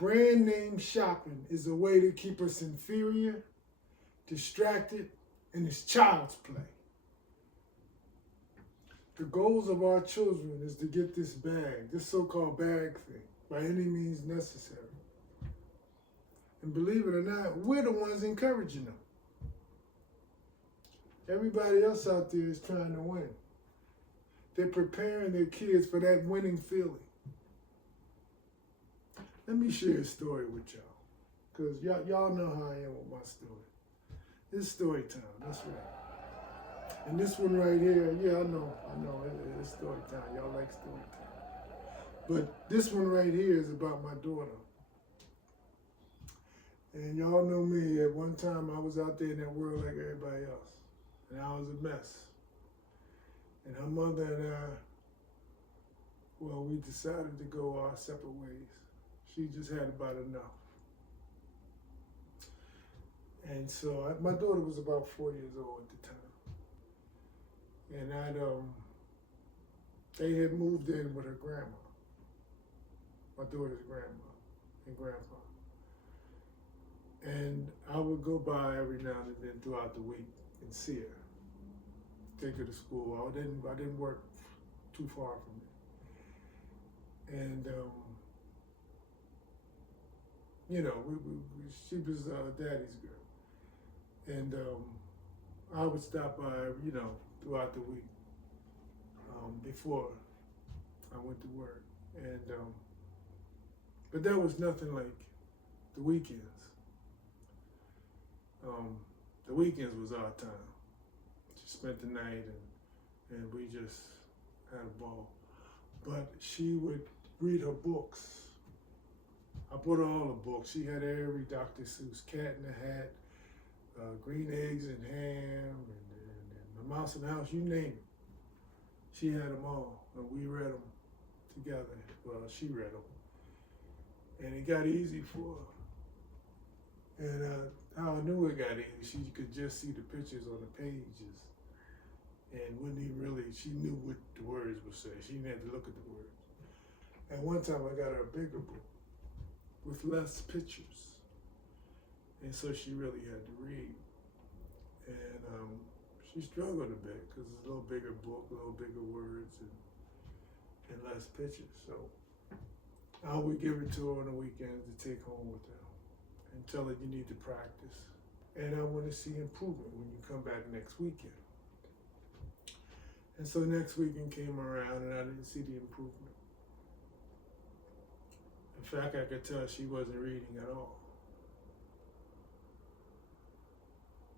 Brand name shopping is a way to keep us inferior, distracted, and it's child's play. The goals of our children is to get this bag, this so-called bag thing, by any means necessary. And believe it or not, we're the ones encouraging them. Everybody else out there is trying to win. They're preparing their kids for that winning feeling. Let me share a story with y'all, because y'all know how I am with my story. This is story time, that's right. And this one right here, yeah, I know, it's story time. Y'all like story time. But this one right here is about my daughter. And y'all know me, at one time I was out there in that world like everybody else. And I was a mess. And her mother and I, well, we decided to go our separate ways. She just had about enough. And so my daughter was about 4 years old at the time. And they had moved in with her grandma, my daughter's grandma and grandpa. And I would go by every now and then throughout the week and see her, take her to school. I didn't work too far from it. And she was daddy's girl. And I would stop by, throughout the week before I went to work. And but that was nothing like the weekends. The weekends was our time. She spent the night and we just had a ball. But she would read her books. I bought her all the books. She had every Dr. Seuss, Cat in the Hat, Green Eggs and Ham, and The Mouse in the House, you name it. She had them all, and we read them together. Well, she read them. And it got easy for her. And how I knew it got easy, she could just see the pictures on the pages and wouldn't even really, she knew what the words would say. She didn't have to look at the words. And one time I got her a bigger book with less pictures. And so she really had to read. And she struggled a bit because it's a little bigger book, a little bigger words, and less pictures. So I would give it to her on the weekends to take home with her and tell her you need to practice. And I want to see improvement when you come back next weekend. And so next weekend came around and I didn't see the improvement. In fact, I could tell she wasn't reading at all.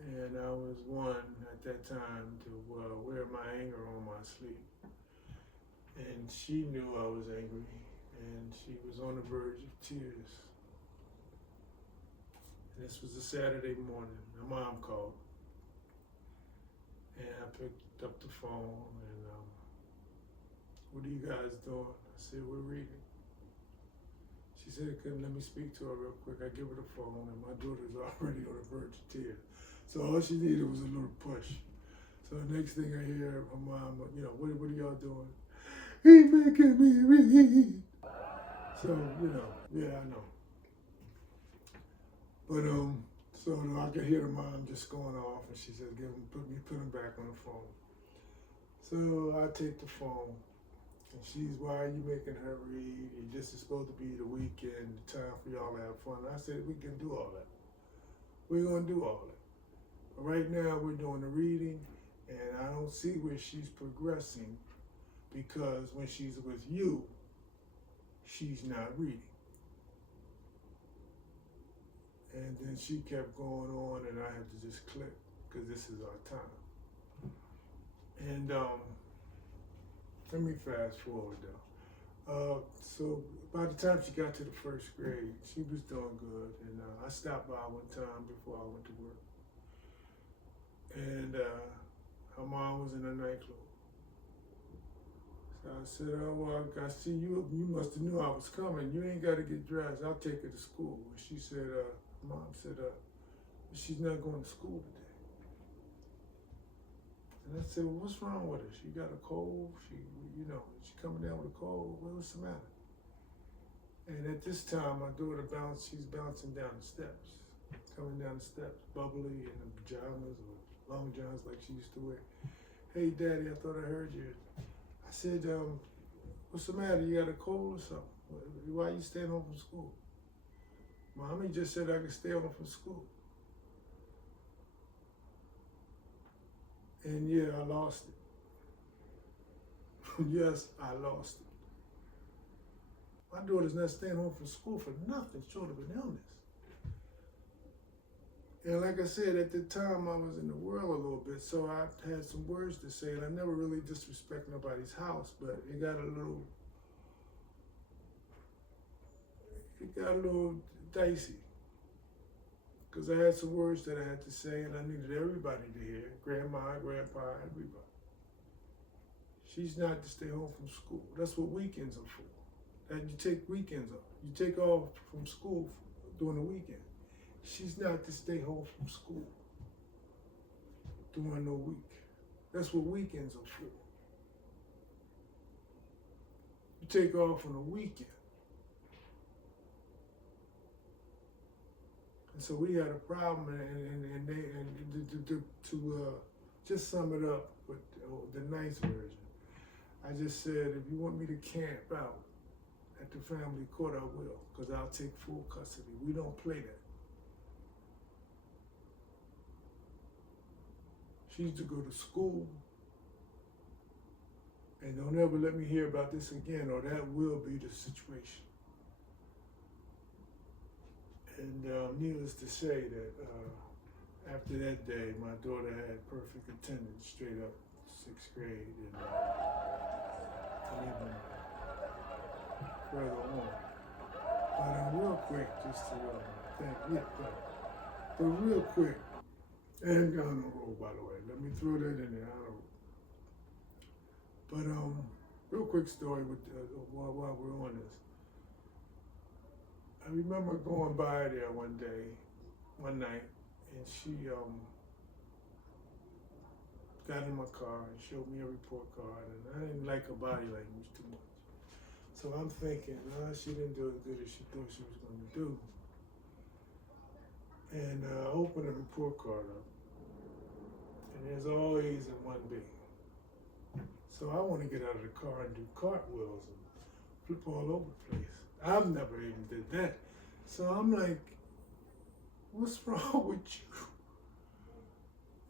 And I was one at that time to wear my anger on my sleeve. And she knew I was angry, and she was on the verge of tears. And this was a Saturday morning. My mom called. And I picked up the phone and, what are you guys doing? I said, we're reading. She said, let me speak to her real quick. I give her the phone and my daughter's already on the verge of tears. So all she needed was a little push. So the next thing I hear, her mom, what are y'all doing? He's making me read. So, yeah, I know. But so I could hear the mom just going off, and she said, put him back on the phone. So I take the phone, and she's, why are you making her read? This is supposed to be the weekend, the time for y'all to have fun. I said, we can do all that. We're gonna do all that. But right now we're doing the reading, and I don't see where she's progressing because when she's with you, she's not reading. And then she kept going on, and I had to just click because this is our time. And let me fast forward though. So by the time she got to the first grade, she was doing good. And I stopped by one time before I went to work. And her mom was in a nightclub. So I said, oh, well, I see you must have knew I was coming. You ain't got to get dressed. I'll take her to school. And she said, Mom said, she's not going to school today. And I said, well, what's wrong with her? She got a cold? She coming down with a cold? What's the matter? And at this time, my daughter she's bouncing down the steps, coming down the steps, bubbly in the pajamas or long johns like she used to wear. Hey, Daddy, I thought I heard you. I said, what's the matter? You got a cold or something? Why are you staying home from school? Mommy just said I could stay home from school. And yeah, I lost it. Yes, I lost it. My daughter's not staying home from school for nothing short of an illness. And like I said, at the time I was in the world a little bit, so I had some words to say, and I never really disrespect nobody's house, but it got a little dicey. Because I had some words that I had to say, and I needed everybody to hear, grandma, grandpa, everybody. She's not to stay home from school. That's what weekends are for. And you take weekends off. You take off from school during the weekend. She's not to stay home from school during the week. That's what weekends are for. You take off on the weekend. And so we had a problem, and to just sum it up with the nice version, I just said, if you want me to camp out at the family court, I will, because I'll take full custody. We don't play that. She used to go to school, and don't ever let me hear about this again, or that will be the situation. And needless to say that after that day, my daughter had perfect attendance straight up 6th grade and even further on. But real quick, just to but real quick, and on the roll, by the way, let me throw that in there. But real quick story with while we're on this. I remember going by there one night, and she got in my car and showed me a report card, and I didn't like her body language too much. So I'm thinking, she didn't do as good as she thought she was going to do. And I opened the report card up, and there's all A's and one B. So I want to get out of the car and do cartwheels and flip all over the place. I've never even did that. So I'm like, what's wrong with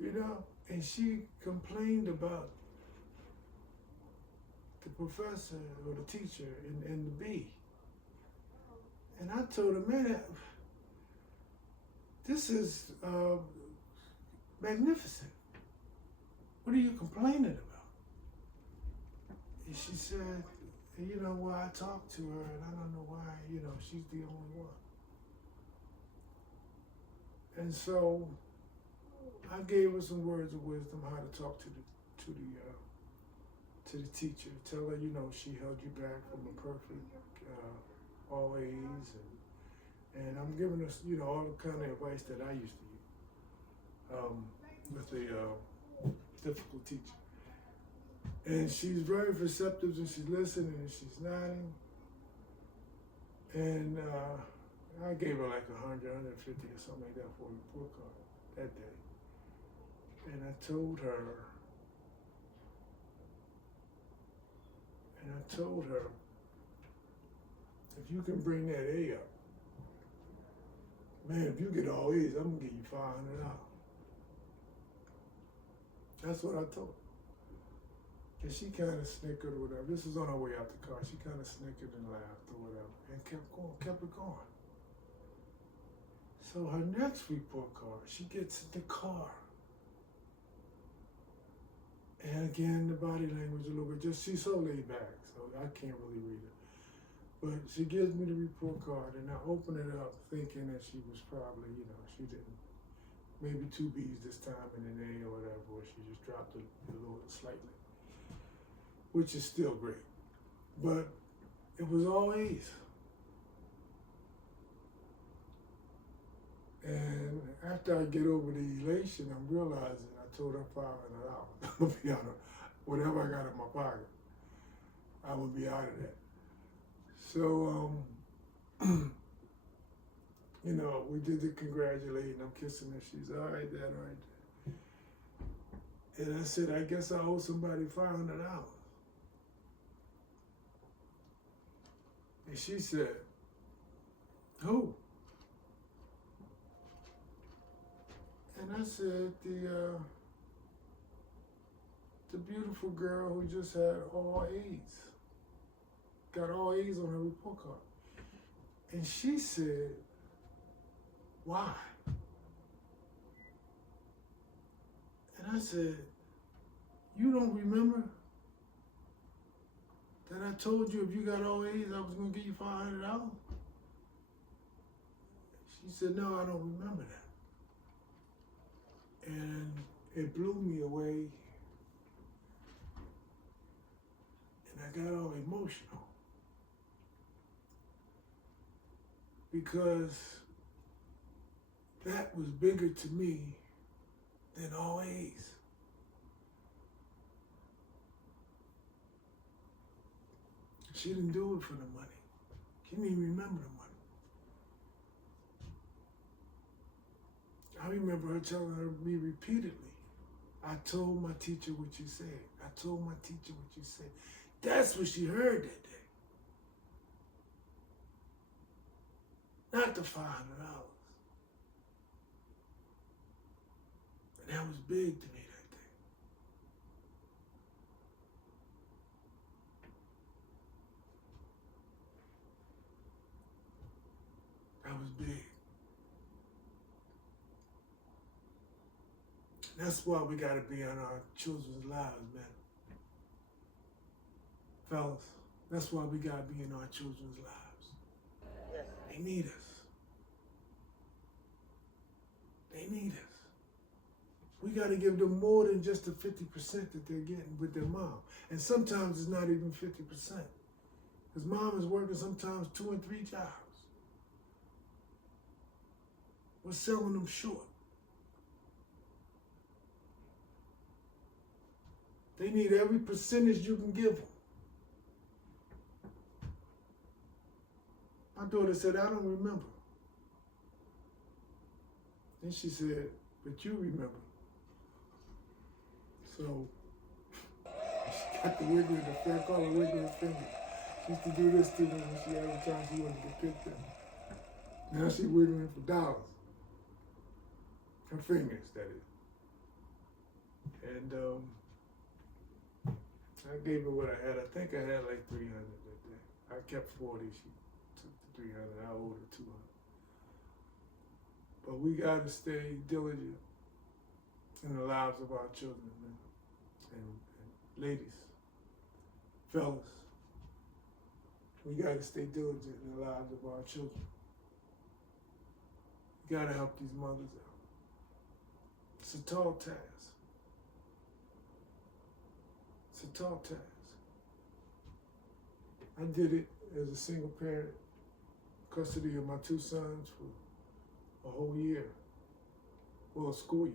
you? You know? And she complained about the professor or the teacher and the B. And I told her, man, this is magnificent. What are you complaining about? And she said, you know, well, I talked to her, and I don't know why, she's the only one. And so I gave her some words of wisdom how to talk to the teacher. Tell her, she held you back from a perfect all A's, and I'm giving her, all the kind of advice that I used to use with a difficult teacher. And she's very receptive, and she's listening, and she's nodding. And I gave her like 100, 150 or something like that for a report card that day. And I told her, if you can bring that A up, man, if you get all A's, I'm gonna give you $500. That's what I told her. And she kind of snickered or whatever. This was on our way out the car. She kind of snickered and laughed or whatever, and kept it going. So her next report card, she gets in the car. And again, the body language a little bit, she's so laid back, so I can't really read it. But she gives me the report card, and I open it up thinking that she was probably, she didn't, maybe 2 B's this time and an A or whatever, or she just dropped it a little slightly, which is still great. But it was all A's. And after I get over the elation, I'm realizing I told her $500. I'm gonna be out of whatever I got in my pocket. I would be out of that. So You know, we did the congratulating. I'm kissing her. She's all right, Dad, all right, Dad. And I said, I guess I owe somebody $500. And she said, who? And I said, the beautiful girl who just had all A's. Got all A's on her report card. And she said, why? And I said, you don't remember that I told you if you got all A's, I was going to give you $500? She said, no, I don't remember that. And it blew me away. And I got all emotional. Because that was bigger to me than all A's. She didn't do it for the money. She didn't even remember the money. I remember her telling me repeatedly, I told my teacher what you said. I told my teacher what you said. That's what she heard that day. Not the $500. And that was big to me that day. That was big. And that's why we gotta be on our children's lives, man. Fellas, that's why we gotta be in our children's lives. They need us. They need us. We got to give them more than just the 50% that they're getting with their mom. And sometimes it's not even 50%. Because mom is working sometimes 2 and 3 jobs. We're selling them short. They need every percentage you can give them. My daughter said, I don't remember. Then she said, but you remember. So she got the wiggling, the fair color wiggling her finger. She used to do this to them when she every time she wanted to pick them. Now she wiggling for dollars. Her fingers, that is. And I gave her what I had. I think I had like 300 that day. I kept 40. She took the 300. I owed her 200. But we got to stay diligent in the lives of our children, man. And ladies, fellas, we got to stay diligent in the lives of our children. We got to help these mothers out. It's a tall task. It's a tall task. I did it as a single parent, custody of my 2 sons for a whole year, well, a school year.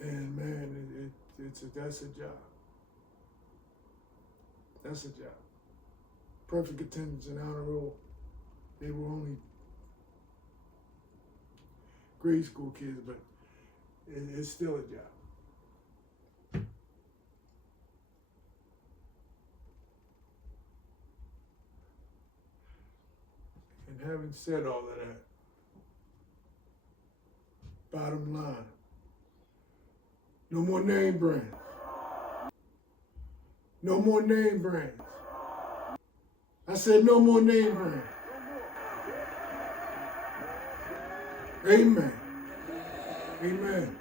And man, that's a job. That's a job. Perfect attendance and honor roll. They were only grade school kids, but it's still a job. And having said all of that, bottom line, no more name brands. No more name brands. I said no more name brands. Amen. Amen.